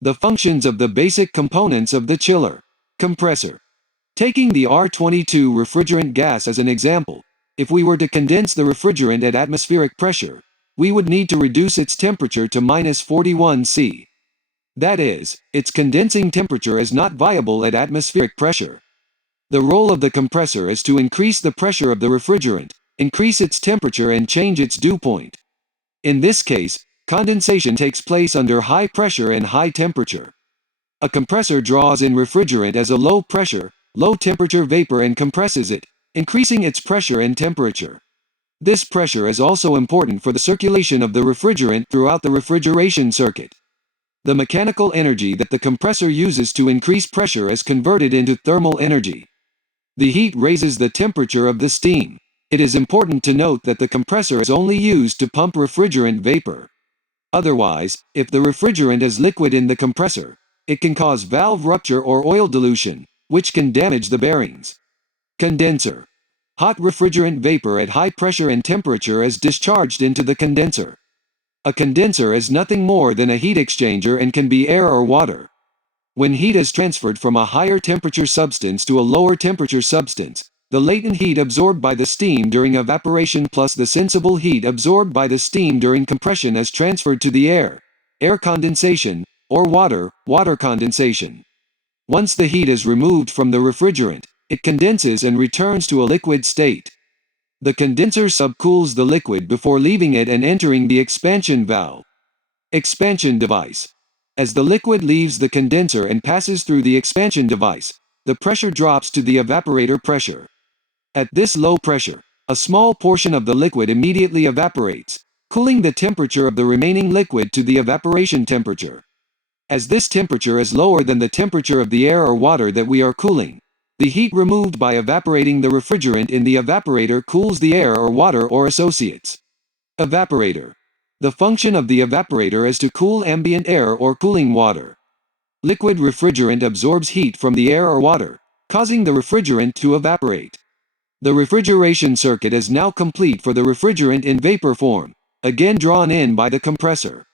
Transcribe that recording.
The functions of the basic components of the chiller. Compressor. Taking the R22 refrigerant gas as an example, if we were to condense the refrigerant at atmospheric pressure, we would need to reduce its temperature to -41 C. That is, its condensing temperature is not viable at atmospheric pressure. The role of the compressor is to increase the pressure of the refrigerant, increase its temperature and change its dew point. In this case, condensation takes place under high pressure and high temperature. A compressor draws in refrigerant as a low-pressure, low-temperature vapor and compresses it, increasing its pressure and temperature. This pressure is also important for the circulation of the refrigerant throughout the refrigeration circuit. The mechanical energy that the compressor uses to increase pressure is converted into thermal energy. The heat raises the temperature of the steam. It is important to note that the compressor is only used to pump refrigerant vapor. Otherwise, if the refrigerant is liquid in the compressor, it can cause valve rupture or oil dilution, which can damage the bearings. Condenser. Hot refrigerant vapor at high pressure and temperature is discharged into the condenser. A condenser is nothing more than a heat exchanger and can be air or water. When heat is transferred from a higher temperature substance to a lower temperature substance, the latent heat absorbed by the steam during evaporation plus the sensible heat absorbed by the steam during compression is transferred to the air, air condensation, or water condensation. Once the heat is removed from the refrigerant, it condenses and returns to a liquid state. The condenser subcools the liquid before leaving it and entering the expansion valve. Expansion device. As the liquid leaves the condenser and passes through the expansion device, the pressure drops to the evaporator pressure. At this low pressure, a small portion of the liquid immediately evaporates, cooling the temperature of the remaining liquid to the evaporation temperature. As this temperature is lower than the temperature of the air or water that we are cooling, the heat removed by evaporating the refrigerant in the evaporator cools the air or water or associates. Evaporator. The function of the evaporator is to cool ambient air or cooling water. Liquid refrigerant absorbs heat from the air or water, causing the refrigerant to evaporate. The refrigeration circuit is now complete for the refrigerant in vapor form, again drawn in by the compressor.